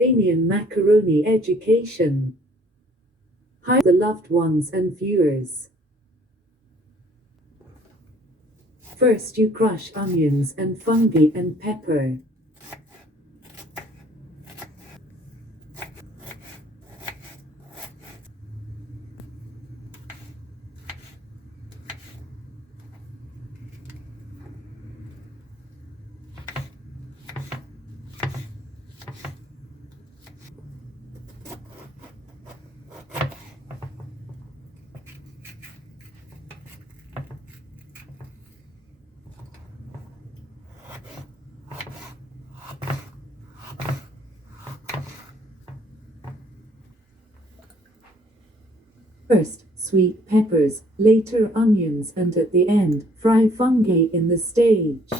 Iranian macaroni education. Hi, the loved ones and viewers. First, you crush onions and fungi and pepper. First, sweet peppers, later onions, and at the end, fry fungi in the stage.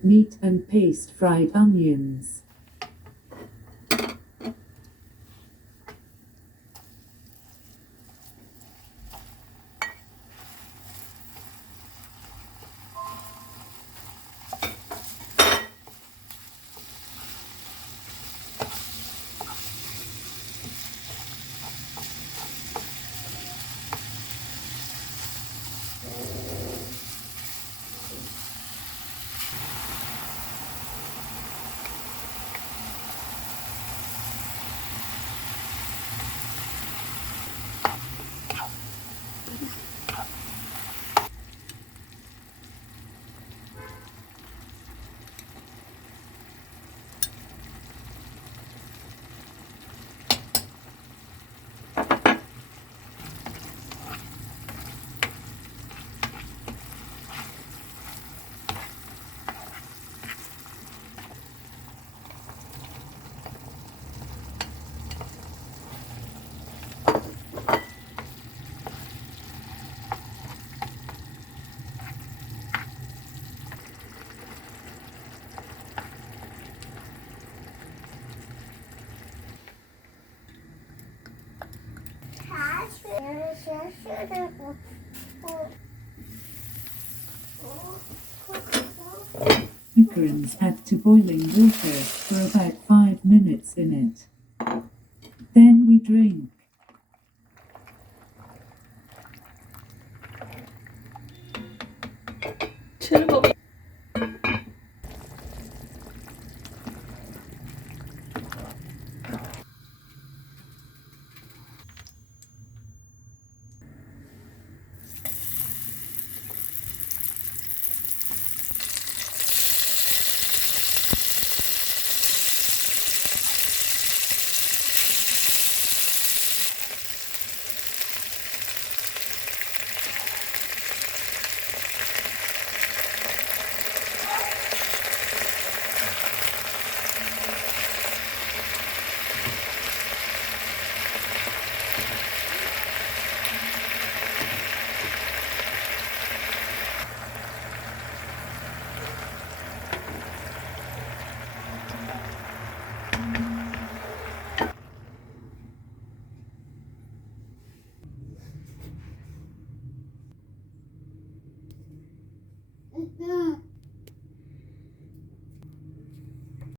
Meat and paste fried onions. Macarons add to boiling water for about 5 minutes in it. Then we drink. چرا بابا